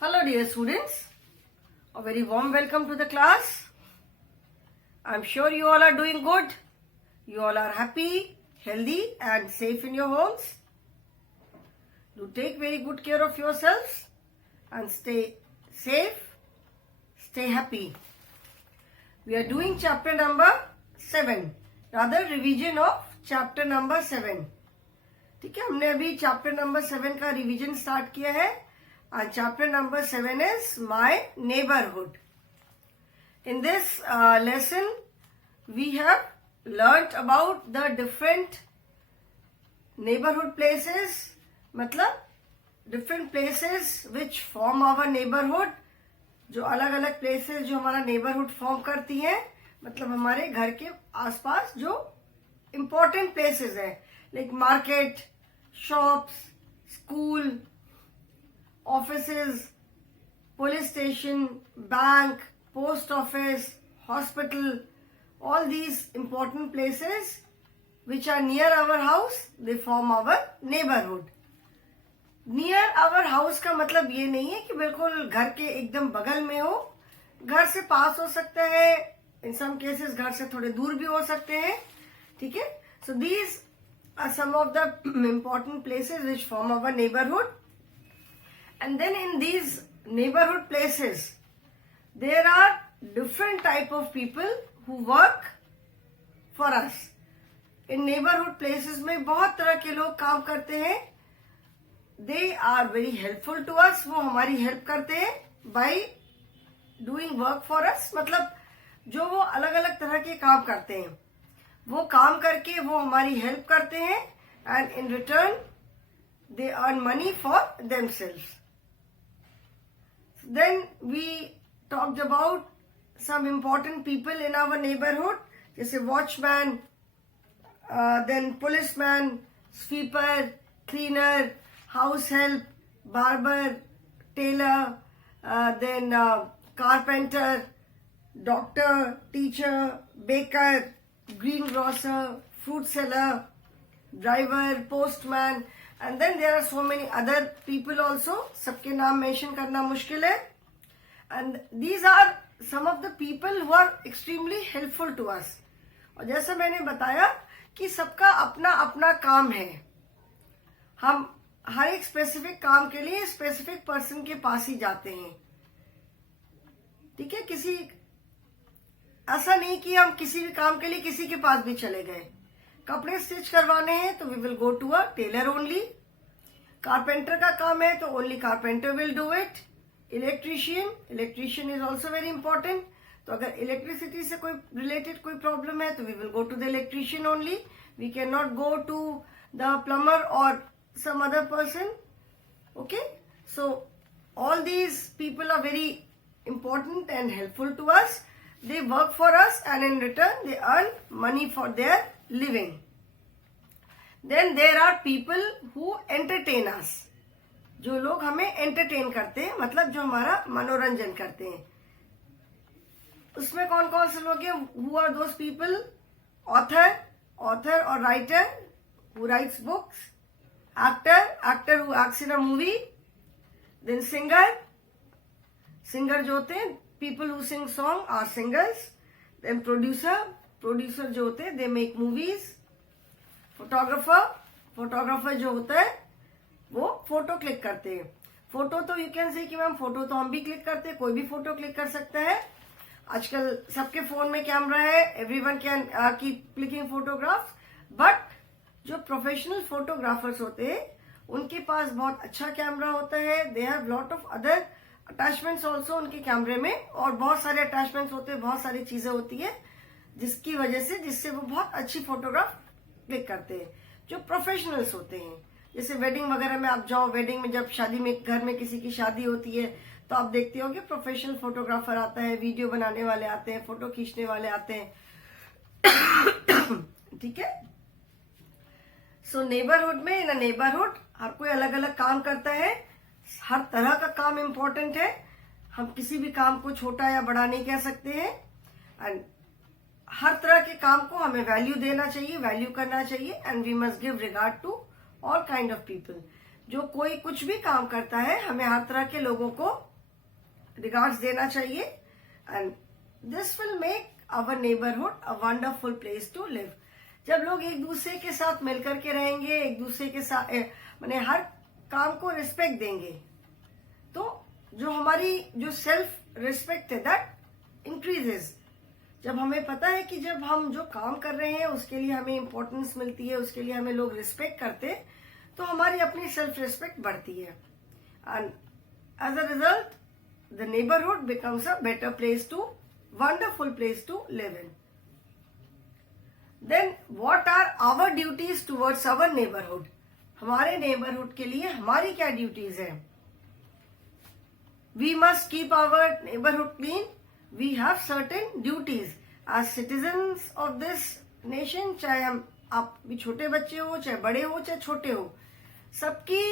Hello dear students, a very warm welcome to the class. I am sure you all are doing good. You all are happy, healthy and safe in your homes. Do take very good care of yourselves and stay safe, stay happy. We are doing chapter number 7, rather revision of chapter number 7. ठीक है, हमने अभी chapter number 7 का revision start किया है. And chapter number 7 is My Neighborhood. In this lesson, we have learnt about the different neighborhood places, मतलब different places which form our neighborhood. जो अलग अलग places जो हमारा neighborhood form करती हैं, मतलब हमारे घर के आसपास जो important places हैं, like market, shops, school, offices, police station, bank, post office, hospital, all these important places which are near our house, they form our neighborhood. Near our house का मतलब ये नहीं है कि बिल्कुल घर के एकदम बगल में हो, घर से पास हो सकता है, in some cases घर से थोड़े दूर भी हो सकते हैं, ठीक है? So these are some of the important places which form our neighborhood. And then in these neighborhood places, there are different type of people who work for us. In neighborhood places में बहुत तरह के लोग काम करते हैं. They are very helpful to us. वो हमारी help करते हैं by doing work for us. मतलब जो वो अलग अलग तरह के काम करते हैं, वो काम करके वो हमारी help करते हैं and in return they earn money for themselves. Then we talked about some important people in our neighborhood, जैसे watchman, then policeman, sweeper, cleaner, house help, barber, tailor, then carpenter, doctor, teacher, baker, greengrocer, fruit seller, driver, postman. And then there are so many other people also. सबके नाम mention करना मुश्किल है. And these are some of the people who are extremely helpful to us. और जैसा मैंने बताया कि सबका अपना अपना काम है. हम हर एक स्पेसिफिक काम के लिए स्पेसिफिक पर्सन के पास ही जाते हैं. ठीक है, किसी ऐसा नहीं कि हम किसी भी काम के लिए किसी के पास भी चले गए. कपड़े स्टिच करवाने हैं तो we will go to a tailor only. Carpenter का काम है तो only carpenter will do it. Electrician is also very important. तो अगर इलेक्ट्रिसिटी से कोई रिलेटेड कोई प्रॉब्लम है तो we will go to the electrician only. We can not go to the plumber और some other person. Okay, so all these people are very important and helpful to us. They work for us and in return they earn money for their living. Then there are people who entertain us. जो लोग हमें entertain करते हैं, मतलब जो हमारा मनोरंजन करते हैं. उसमें कौन कौन से लोग हैं? Who are those people? Author or writer who writes books. Actor who acts in a movie. Then singer जो होते हैं, people who sing song are singers. Then producer जो होते हैं, they make movies. photographer जो होता है वो फोटो क्लिक करते हैं. फोटो तो यू कैन से कि मैम फोटो तो हम भी क्लिक करते हैं, कोई भी फोटो क्लिक कर सकता है. आजकल सबके फोन में कैमरा है, everyone can keep clicking photographs. But जो प्रोफेशनल फोटोग्राफर्स होते हैं उनके पास बहुत अच्छा कैमरा होता है. They have lot of other attachments also उनके कैमरे में, और बहुत सारे अटैचमेंट्स होते हैं, बहुत सारी चीजें होती है जिसकी वजह से जिससे वो बहुत अच्छी फोटोग्राफ क्लिक करते हैं. जो प्रोफेशनल्स होते हैं, जैसे वेडिंग वगैरह में आप जाओ, वेडिंग में जब शादी में घर में किसी की शादी होती है तो आप देखते हो कि प्रोफेशनल फोटोग्राफर आता है, वीडियो बनाने वाले आते हैं, फोटो खींचने वाले आते हैं. ठीक है. सो नेबरहुड में, इन अ नेबरहुड हर कोई अलग अलग काम करता है. हर तरह का काम इम्पोर्टेंट है. हम किसी भी काम को छोटा या बड़ा नहीं कह सकते हैं. एंड हर तरह के काम को हमें वैल्यू देना चाहिए, वैल्यू करना चाहिए. And we must give regard to all kind of people. जो कोई कुछ भी काम करता है हमें हर तरह के लोगों को रिगार्ड्स देना चाहिए, and this will make our neighbourhood a wonderful place to live. जब लोग एक दूसरे के साथ मिलकर के रहेंगे, एक दूसरे के साथ माने हर काम को रिस्पेक्ट देंगे, तो जो हमारी जो सेल्फ रिस्पेक्ट है दैट इंक्रीजेस। जब हमें पता है कि जब हम जो काम कर रहे हैं उसके लिए हमें इम्पोर्टेंस मिलती है, उसके लिए हमें लोग रिस्पेक्ट करते हैं, तो हमारी अपनी सेल्फ रिस्पेक्ट बढ़ती है, and as a result the neighbourhood becomes a better place to, wonderful place to live in. Then what are our duties towards our neighbourhood? हमारे नेबरहुड के लिए हमारी क्या ड्यूटीज है? We must keep our neighbourhood clean. We have certain duties as citizens of this nation. चाहे आप भी छोटे बच्चे हो, चाहे बड़े हो, चाहे छोटे हो, सबकी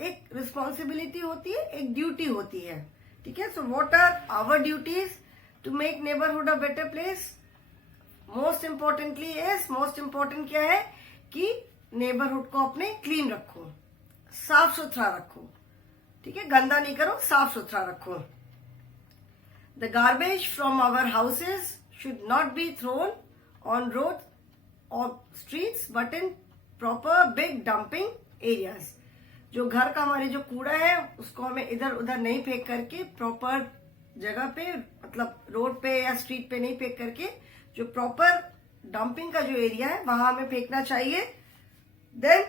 एक रिस्पॉन्सिबिलिटी होती है, एक ड्यूटी होती है, ठीक है। So what are our duties to make neighbourhood a better place? Most important क्या है कि नेबरहुड को अपने क्लीन रखो, साफ सुथरा रखो, ठीक है, गंदा नहीं करो, साफ सुथरा रखो। The garbage from our houses should not be thrown on road और streets but in proper big dumping areas. जो घर का हमारे जो कूड़ा है उसको हमें इधर उधर नहीं फेंक करके, प्रॉपर जगह पे, मतलब रोड पे या स्ट्रीट पे नहीं फेंक करके, जो प्रॉपर डंपिंग का जो एरिया है वहां हमें फेंकना चाहिए। Then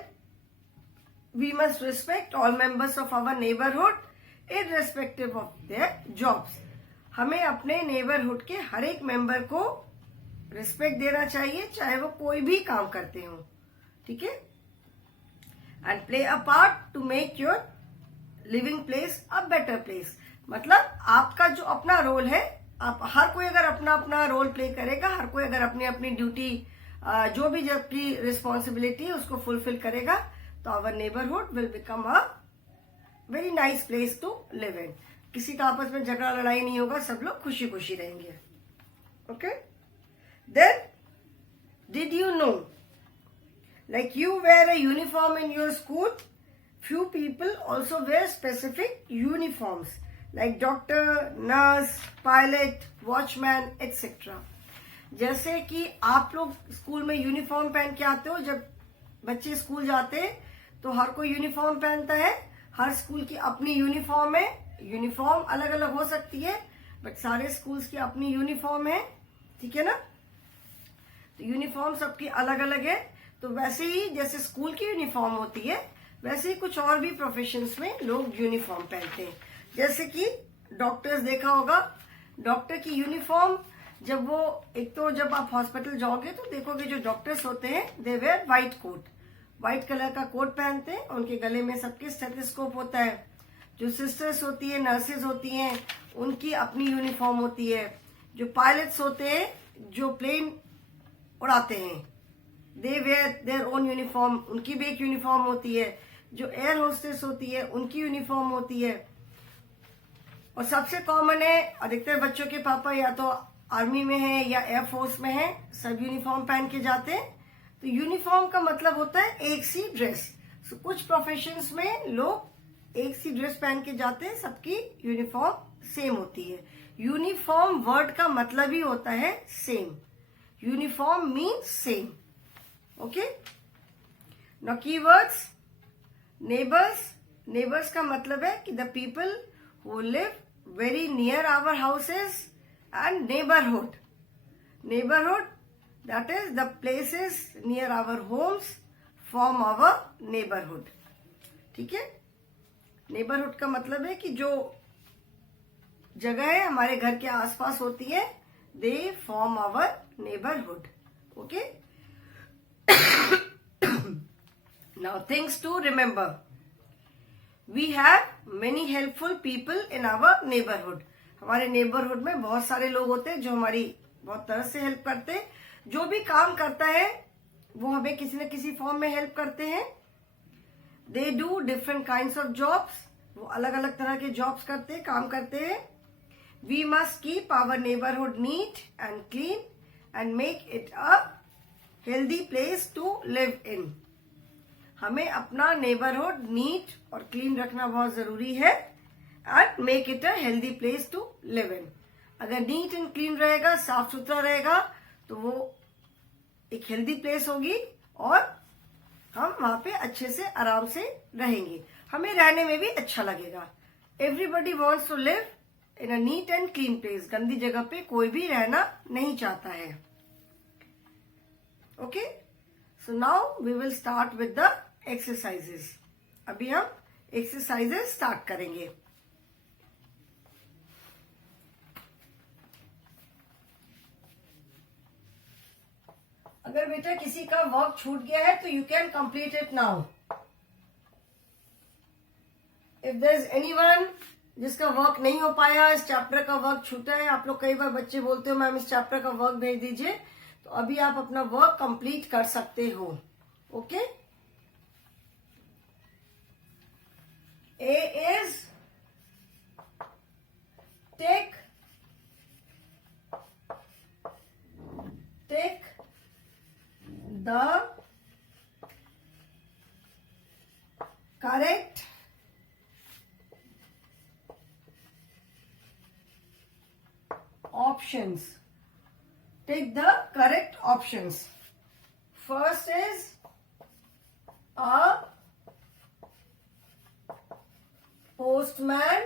we must respect all members of our neighbourhood irrespective of their jobs. हमें अपने नेबरहुड के हर एक मेंबर को रिस्पेक्ट देना चाहिए, चाहे वो कोई भी काम करते हो, ठीक है। And play a part two make your living place a better place. मतलब आपका जो अपना रोल है, आप हर कोई अगर अपना अपना रोल प्ले करेगा, हर कोई अगर अपनी अपनी ड्यूटी, जो भी अपनी रिस्पॉन्सिबिलिटी है उसको फुलफिल करेगा, तो our neighbourhood will become a very nice place to live in. किसी का आपस में झगड़ा लड़ाई नहीं होगा, सब लोग खुशी खुशी रहेंगे, okay. Then did you know like you wear a uniform in your school, few people also wear specific uniforms like doctor, nurse, pilot, watchman, etc. जैसे कि आप लोग स्कूल में यूनिफॉर्म पहन के आते हो, जब बच्चे स्कूल जाते हैं तो हर कोई यूनिफॉर्म पहनता है, हर स्कूल की अपनी यूनिफॉर्म है। यूनिफॉर्म अलग अलग हो सकती है बट सारे स्कूल्स की अपनी यूनिफॉर्म है, ठीक है ना। तो यूनिफॉर्म सबकी अलग अलग है। तो वैसे ही जैसे स्कूल की यूनिफॉर्म होती है, वैसे ही कुछ और भी प्रोफेशंस में लोग यूनिफॉर्म पहनते हैं। जैसे कि डॉक्टर्स देखा होगा, डॉक्टर की यूनिफॉर्म जब वो, एक तो जब आप हॉस्पिटल जाओगे तो देखोगे जो डॉक्टर्स होते हैं they wear white coat, white colour का कोट पहनते हैं, उनके गले में सबके स्टेथोस्कोप होता है। जो सिस्टर्स होती है, नर्सेज होती हैं, उनकी अपनी यूनिफॉर्म होती है। जो पायलट्स होते हैं, जो प्लेन उड़ाते हैं, they where their own uniform, उनकी भी एक यूनिफॉर्म होती है। जो एयर होस्टेस होती है उनकी यूनिफॉर्म होती है। और सबसे कॉमन है, अधिकतर बच्चों के पापा या तो आर्मी में है या एयरफोर्स में है, सब यूनिफॉर्म पहन के जाते हैं। तो यूनिफॉर्म का मतलब होता है एक सी ड्रेस। कुछ प्रोफेशंस में लोग एक सी ड्रेस पहन के जाते हैं, सबकी यूनिफॉर्म सेम होती है। यूनिफॉर्म वर्ड का मतलब ही होता है same. Uniform means same, okay. Now keywords, neighbours. Neighbours का मतलब है कि the people who live very near our houses and neighbourhood. Neighbourhood that is the places near our homes form our neighbourhood, ठीक है। नेबरहुड का मतलब है कि जो जगह है हमारे घर के आसपास होती है, they form our neighbourhood, okay. Now things to remember. We have many helpful people in our neighborhood. हमारे नेबरहुड में बहुत सारे लोग होते हैं जो हमारी बहुत तरह से हेल्प करते हैं। जो भी काम करता है वो हमें किसी न किसी फॉर्म में हेल्प करते हैं। They do different kinds of jobs. वो अलग अलग तरह के जॉब्स करते हैं, काम करते हैं। We must keep our neighborhood neat and clean and make it a healthy place to live in. हमें अपना नेबरहुड नीट और क्लीन रखना बहुत जरूरी है and make it a healthy place to live in. अगर नीट एंड क्लीन रहेगा, साफ सुथरा रहेगा, तो वो एक हेल्दी प्लेस होगी और हम वहां पे अच्छे से आराम से रहेंगे, हमें रहने में भी अच्छा लगेगा। Everybody wants to live in a neat and clean place. गंदी जगह पे कोई भी रहना नहीं चाहता है। Okay, so now we will start with the exercises. अभी हम एक्सरसाइजेस स्टार्ट करेंगे। अगर बेटा किसी का वर्क छूट गया है तो you can complete it now. If there is anyone जिसका वर्क नहीं हो पाया, इस चैप्टर का वर्क छूटा है, आप लोग कई बार बच्चे बोलते हो मैम इस चैप्टर का वर्क भेज दीजिए, तो अभी आप अपना वर्क कंप्लीट कर सकते हो। Okay, A is take the correct options. Take the correct options. First is a postman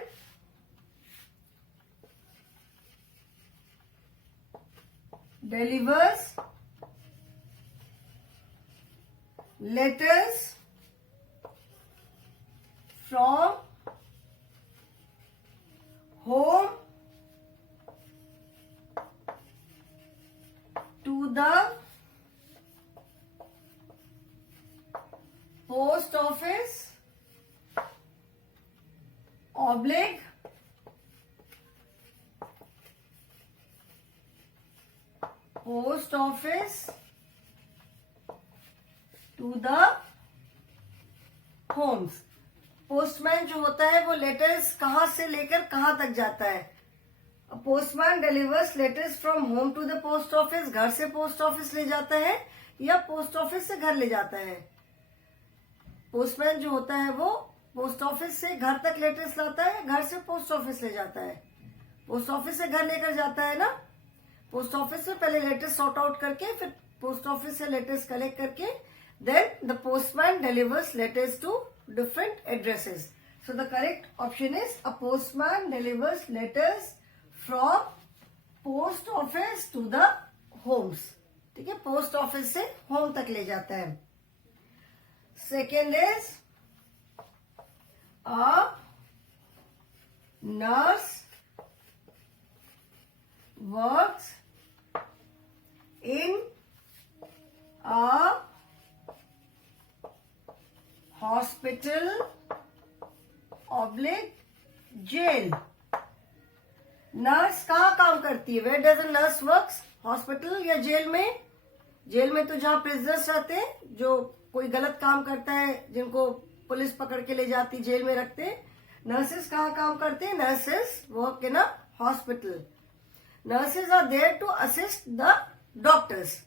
delivers letters from home to the post office oblique post office to the homes. Postman जो होता है वो letters कहां से लेकर कहां तक जाता है? Postman delivers letters from home to the post office. घर से पोस्ट ऑफिस ले जाता है या पोस्ट ऑफिस से घर ले जाता है? पोस्टमैन जो होता है वो पोस्ट ऑफिस से घर तक लेटर्स लाता है, घर से पोस्ट ऑफिस ले जाता है। पोस्ट ऑफिस से घर लेकर जाता है ना। पोस्ट ऑफिस से पहले लेटर्स सॉर्ट आउट करके फिर पोस्ट ऑफिस से लेटर्स कलेक्ट करके then the postman delivers letters to different addresses. So the correct option is a postman delivers letters from post office to the homes. ठीक है, post office से home तक ले जाता है। Second is a nurse works in a hospital oblique jail. Nurse कहाँ काम करती है? Where does a nurse works? Hospital या जेल में? जेल में तो जहाँ प्रिजनर्स रहते हैं, जो कोई गलत काम करता है, जिनको पुलिस पकड़ के ले जाती जेल में रखते हैं। नर्सेस कहाँ काम करते हैं? Nurses work in a hospital. Nurses are there to assist the doctors.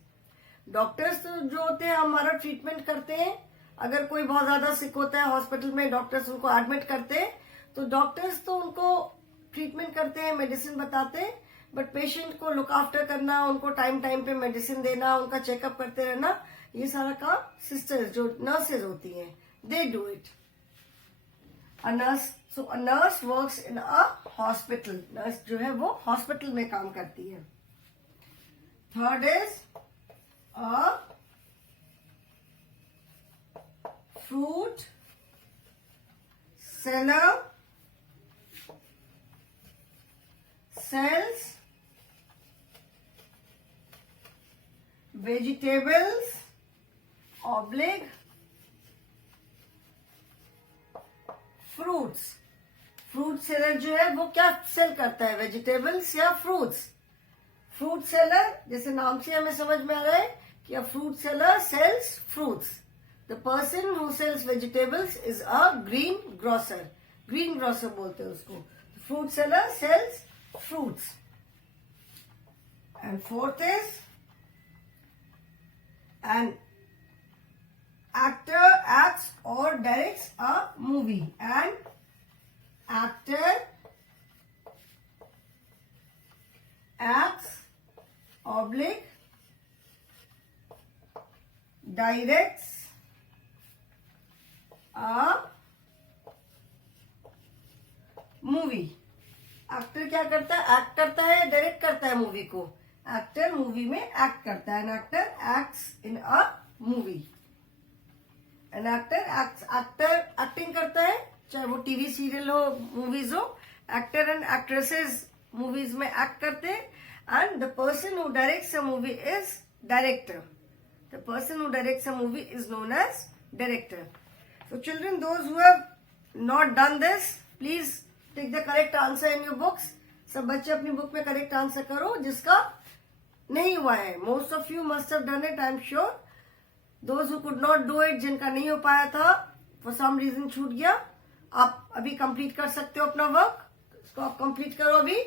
Doctors तो जो होते हैं हमारा ट्रीटमेंट करते हैं। अगर कोई बहुत ज्यादा सिक होता है हॉस्पिटल में, डॉक्टर्स उनको एडमिट करते हैं, तो डॉक्टर्स तो उनको ट्रीटमेंट करते हैं, मेडिसिन बताते हैं, बट पेशेंट को लुक आफ्टर करना, उनको टाइम टाइम पे मेडिसिन देना, उनका चेकअप करते रहना, ये सारा काम सिस्टर्स जो नर्सेज होती हैं, they do it. A nurse works in a hospital. Nurse जो है वो हॉस्पिटल में काम करती है। Third is a fruit seller sells vegetables oblique fruits। Fruit seller जो है वो क्या सेल करता है? वेजिटेबल्स या फ्रूट्स? फ्रूट सेलर, जैसे नाम से हमें समझ में आ रहा है कि a fruit seller sells fruits. The person who sells vegetables is a greengrocer. Greengrocer बोलते हैं उसको। The fruit seller sells fruits. And fourth is an actor acts or directs a movie. An actor acts oblique directs a movie. Actor क्या करता है? Act करता है, direct करता है मूवी को. एक्टर मूवी में एक्ट करता है. An actor acts in a movie. An actor acting करता है, चाहे वो टीवी सीरियल हो, मूवीज हो. एक्टर एंड एक्ट्रेसेस मूवीज में एक्ट करते हैं. And the person who directs a movie is director. The person who directs a movie is known as director. So children, those who have not done this, please take the correct answer in your books. सब बच्चे अपनी book में correct answer करो जिसका नहीं हुआ है. Most of you must have done it, I am sure. Those who could not do it, जिनका नहीं हो पाया था, फॉर सम रीजन छूट गया, आप अभी कंप्लीट कर सकते हो अपना वर्क. इसको आप कंप्लीट करो अभी.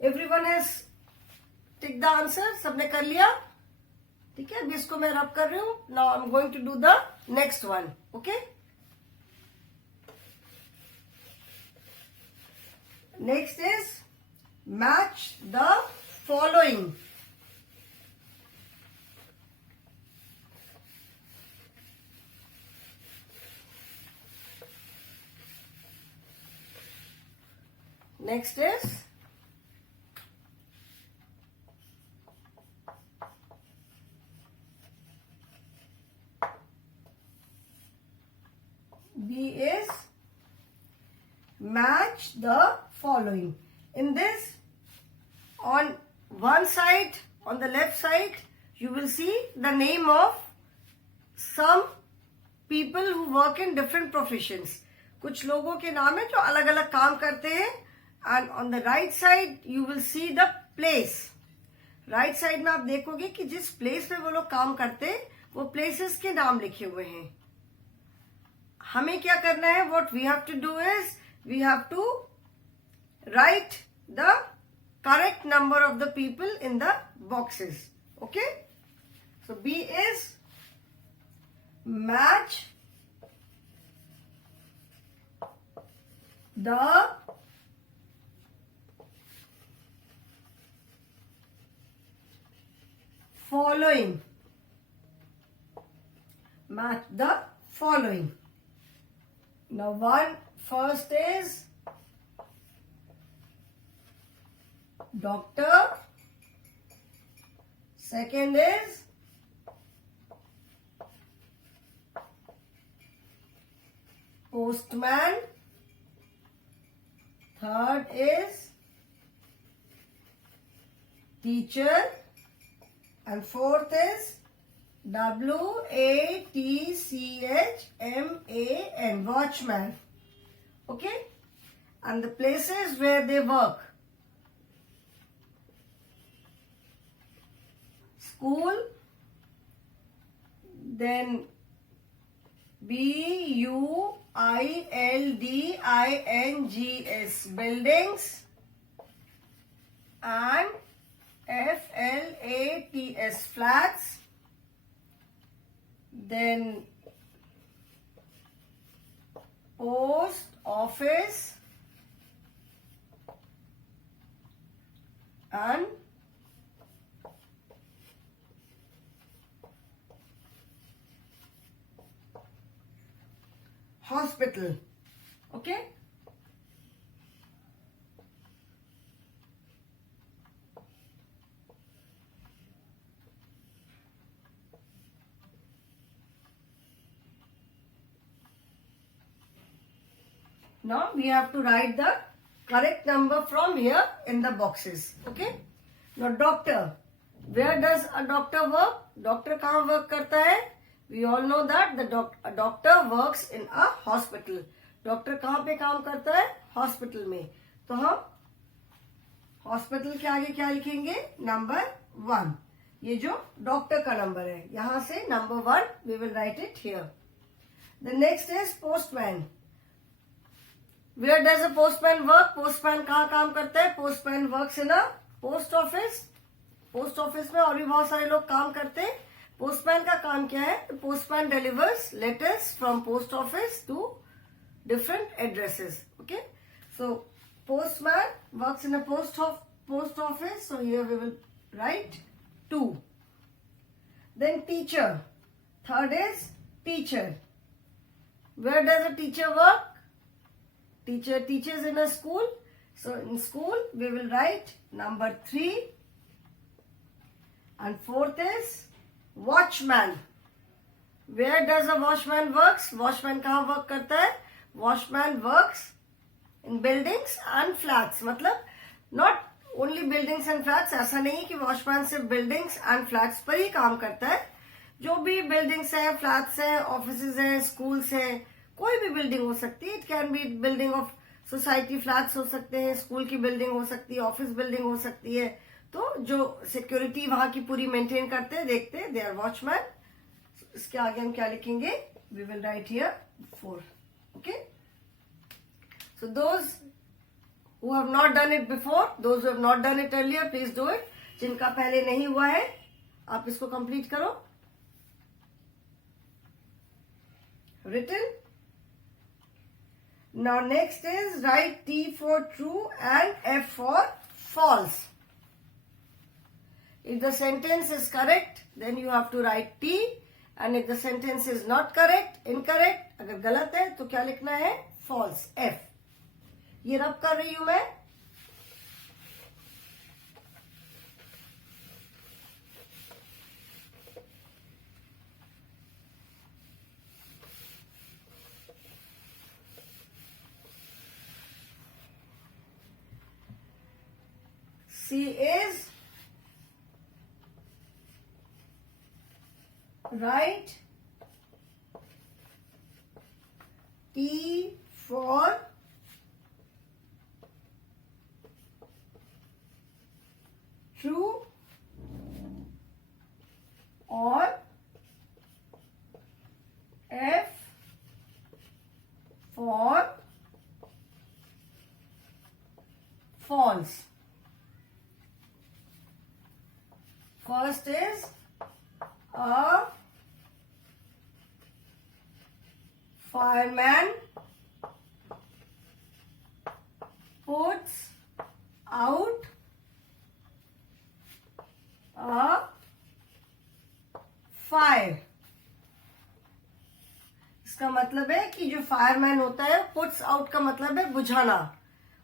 Everyone has tick the answer. सबने कर लिया? ठीक है, अभी इसको मैं रब कर रही हूं. Now I am going to do the next one. Okay, next is match the following. Next is B is match the following. In this, on one side, on the left side, you will see the name of some people who work in different professions. कुछ लोगों के नाम है जो अलग अलग काम करते हैं. And on the right side, you will see the place. Right side में आप देखोगे कि जिस place पे वो लोग काम करते हैं, वो places के नाम लिखे हुए हैं. हमें क्या करना है? What we have to do is we have to write the correct number of the people in the boxes. Okay? So B is match the following. Match the following. Now first is doctor, second is postman, third is teacher, and fourth is WATCHMAN, watchman. Okay? And the places where they work: school, then BUILDINGS, buildings, and FLATS, flats. Then post office and hospital. Okay? Now we have to write the correct number from here in the boxes. Okay? Now doctor. Where does a doctor work? Doctor कहाँ work करता है? We all know that a doctor works in a hospital. Doctor कहाँ पे काम करता है? Hospital में. तो हम hospital के आगे क्या लिखेंगे? Number 1. ये जो doctor का number है, यहाँ से number 1 we will write it here. The next is postman. Where does a postman work? Postman कहाँ काम करता है? Postman works in a post office. Post office में और भी बहुत सारे लोग काम करते हैं. पोस्टमैन का काम क्या है? Postman delivers letters from post office to different addresses. Okay, so postman works in a post office, so here we will write 2. Then teacher, third is teacher. Where does a teacher work? Teacher teaches in a school, so in school we will write number 3. And fourth is watchman. Where does a watchman works? Watchman कहाँ work करता है? Watchman works in buildings and flats. मतलब not only buildings and flats. ऐसा नहीं कि watchman सिर्फ buildings and flats पर ही काम करता है. जो भी buildings है, flats है, offices है, schools है, कोई भी building हो सकती है. It can be building of society flats हो सकते हैं, school की building हो सकती है, office building हो सकती है. तो जो security वहाँ की पूरी maintain करते हैं, देखते हैं, they are watchman. इसके आगे हम क्या लिखेंगे? We will write here 4. Okay, so those who have not done it before, those who have not done it earlier, please do it. जिनका पहले नहीं हुआ है, आप इसको complete करो. Written. Now next is write T for true and F for false. If the sentence is correct, then you have to write T. And if the sentence is not correct, incorrect, अगर गलत है तो क्या लिखना है? False, F. ये रब कर रही हूं मैं. C is write T for true or F for false. First is a fireman puts out a fire. इसका मतलब है कि जो फायरमैन होता है, पुट्स आउट का मतलब है बुझाना.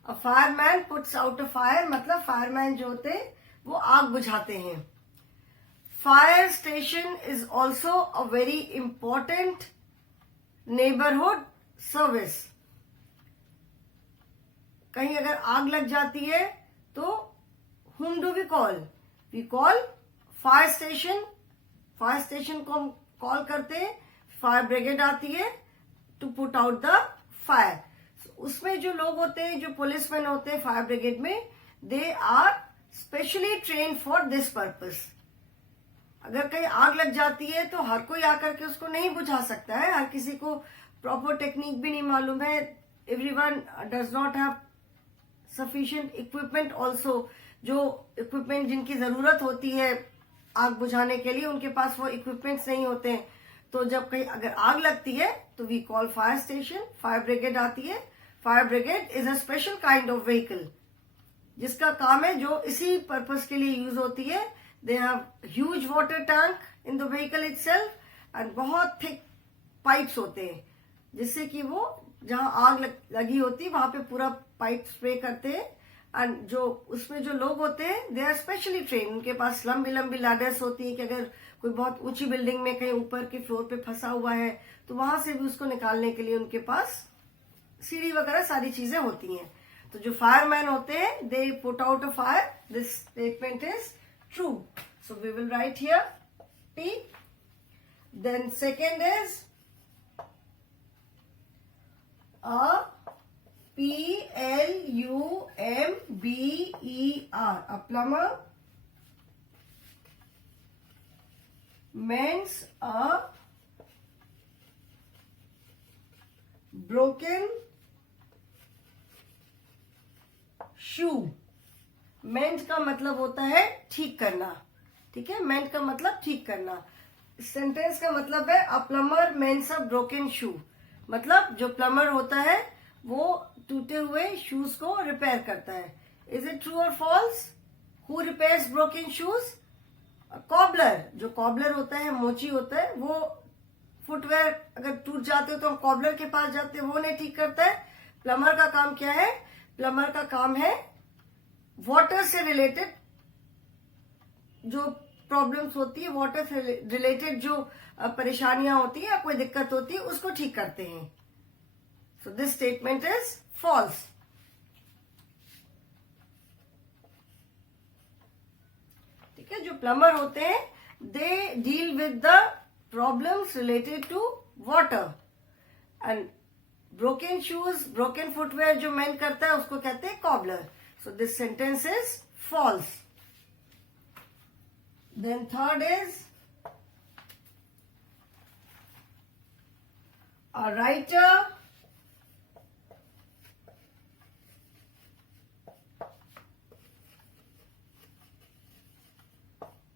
A fireman puts out a fire मतलब फायरमैन जो होते हैं वो आग बुझाते हैं. Fire station is also a very important neighbourhood service. कहीं अगर आग लग जाती है तो whom do we call? We call fire station. Fire station को हम कॉल करते हैं. फायर ब्रिगेड आती है to put out the fire. उसमें जो लोग होते हैं, जो पुलिसमैन होते हैं फायर ब्रिगेड में, they are specially train for this purpose. अगर कहीं आग लग जाती है तो हर कोई आकर के उसको नहीं बुझा सकता है. हर किसी को प्रॉपर टेक्निक भी नहीं मालूम है. Everyone does not have sufficient equipment also. जो इक्विपमेंट जिनकी जरूरत होती है आग बुझाने के लिए, उनके पास वो इक्विपमेंट्स नहीं होते हैं. तो जब कहीं अगर आग लगती है तो we call fire station. Fire brigade आती है. Fire brigade is a special kind of vehicle जिसका काम है, जो इसी पर्पस के लिए यूज होती है. They have huge water tank in the vehicle itself and बहुत थिक पाइप्स होते हैं जिससे कि वो जहां आग लगी होती है वहां पे पूरा पाइप स्प्रे करते हैं. एंड जो उसमें जो लोग होते हैं दे आर स्पेशली ट्रेन. उनके पास लंबी लंबी लैडर्स होती है कि अगर कोई बहुत ऊंची बिल्डिंग में कहीं ऊपर के फ्लोर पे फंसा हुआ है तो वहां से भी उसको निकालने के लिए उनके पास सीढ़ी वगैरह सारी चीजें होती हैं. तो जो फायरमैन होते हैं they put out a fire. This statement is true. So we will write here T. Then second is a plumber. A plumber mends a broken shoe. Mend का मतलब होता है ठीक करना, ठीक है, मेंट का मतलब ठीक करना। सेंटेंस का मतलब है अ प्लम्बर मेंट्स अ ब्रोकन शू, मतलब जो प्लम्बर होता है वो टूटे हुए शूज को रिपेयर करता है। इज इट ट्रू और false? Who repairs broken shoes? Cobbler, जो कॉबलर होता है, मोची होता है, वो फुटवेयर अगर टूट जाते हो तो हम कॉबलर के पास जाते हैं, वो नहीं ठीक करता है। प्लम्बर का काम क्या है? प्लम्बर का काम है वाटर से रिलेटेड जो प्रॉब्लम्स होती है, वाटर से रिलेटेड जो परेशानियां होती है या कोई दिक्कत होती है उसको ठीक करते हैं। So this statement is false. ठीक है, जो प्लम्बर होते हैं they deal with the problems related to water, and broken shoes, broken footwear जो मेंट करता है उसको कहते हैं cobbler. So this sentence is false. Then third is a writer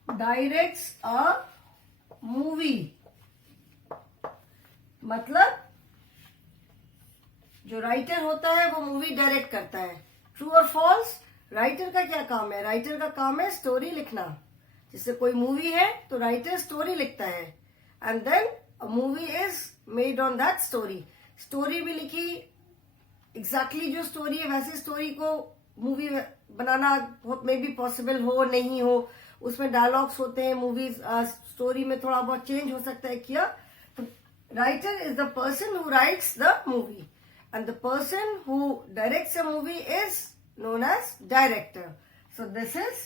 directs a movie, मतलब जो राइटर होता है वो मूवी डायरेक्ट करता है। ट्रू और फॉल्स? राइटर का क्या काम है? राइटर का काम है स्टोरी लिखना। जैसे कोई मूवी है तो राइटर स्टोरी लिखता है, and then a movie is made on that story. Story भी लिखी, एग्जैक्टली जो स्टोरी है वैसी स्टोरी को मूवी बनाना मे बी पॉसिबल हो नहीं हो, उसमें डायलॉग्स होते हैं, मूवीज स्टोरी में थोड़ा बहुत चेंज हो सकता है किया। तो writer is the person who rights the movie, and the person who directs a movie is known as director. So this is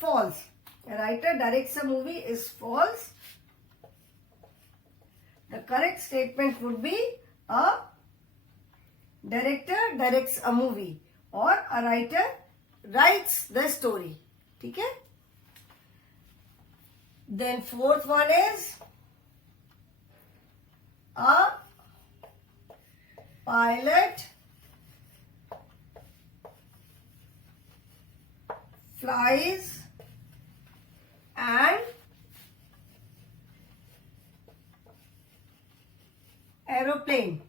false. A writer directs a movie is false. The correct statement would be a director directs a movie or a writer writes the story. ठीक है? Then fourth one is a pilot flies an aeroplane.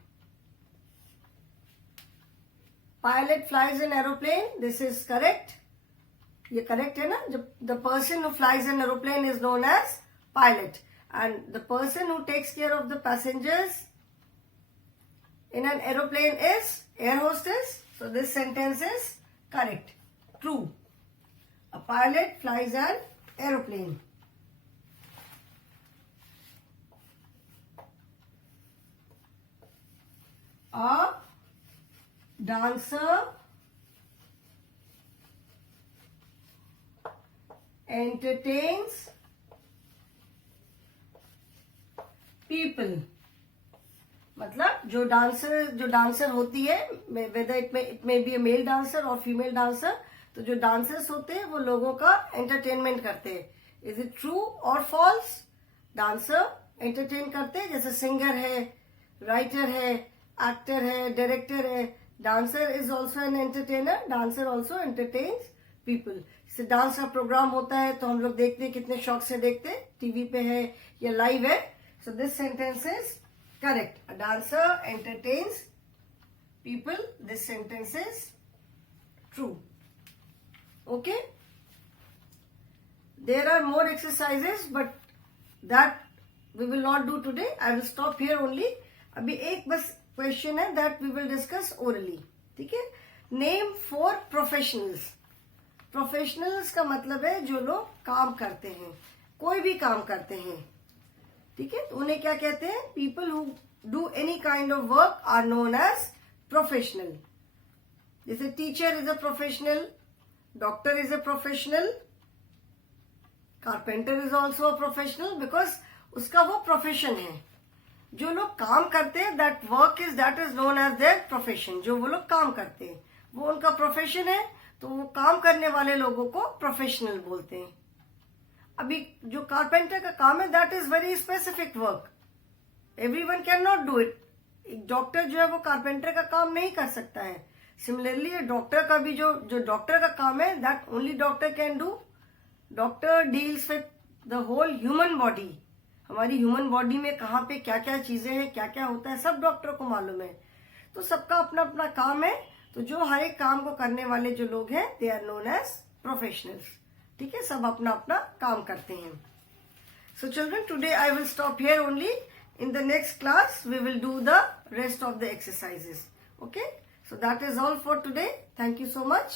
Pilot flies an aeroplane. This is correct. ये correct है ना? जब the person who flies an aeroplane is known as pilot, and the person who takes care of the passengers in an aeroplane is air hostess. So this sentence is correct. True. A pilot flies an aeroplane. A dancer entertains people. मतलब जो dancer होती है, whether it may be a male dancer or female dancer, तो जो dancers होते हैं वो लोगों का एंटरटेनमेंट करते हैं। इज इट ट्रू और फॉल्स? डांसर एंटरटेन करते हैं, जैसे सिंगर है, राइटर है, एक्टर है, डायरेक्टर है। Dancer is also an entertainer, dancer also entertains people. जैसे डांस का प्रोग्राम होता है तो हम लोग देखते हैं, कितने शौक से देखते हैं, टीवी पे है या लाइव है। सो this sentence is correct. A dancer entertains people, this sentence is true. Okay, there are more exercises but that we will not do today. I will stop here only. अभी एक बस question है that we will discuss orally. ठीक है? Name 4 professionals. Professionals का मतलब है जो लोग काम करते हैं, कोई भी काम करते हैं। ठीक है? तो उन्हें क्या कहते हैं? People who do any kind of work are known as professional. जैसे teacher is a professional, doctor is a professional, carpenter is also a professional because उसका वो profession है। जो लोग काम करते हैं that is known as their profession. जो वो लोग काम करते हैं वो उनका profession है, तो वो काम करने वाले लोगों को professional बोलते हैं। अभी जो carpenter का काम है that is very specific work. Everyone cannot do it. एक डॉक्टर जो है वो कारपेंटर का काम नहीं कर सकता है। सिमिलरली डॉक्टर का भी जो डॉक्टर का काम है, that only doctor can do. Doctor deals with the whole human body. हमारी ह्यूमन बॉडी में कहाँ पे क्या क्या चीजें हैं, क्या क्या होता है, सब डॉक्टर को मालूम है. तो सबका अपना अपना काम है. तो जो हर एक काम को करने वाले जो लोग हैं, they are known as professionals. ठीक है, सब अपना अपना काम करते हैं. So children, today I will stop here only. In the next class we will do the rest of the exercises. Okay, so that is all for today. Thank you so much.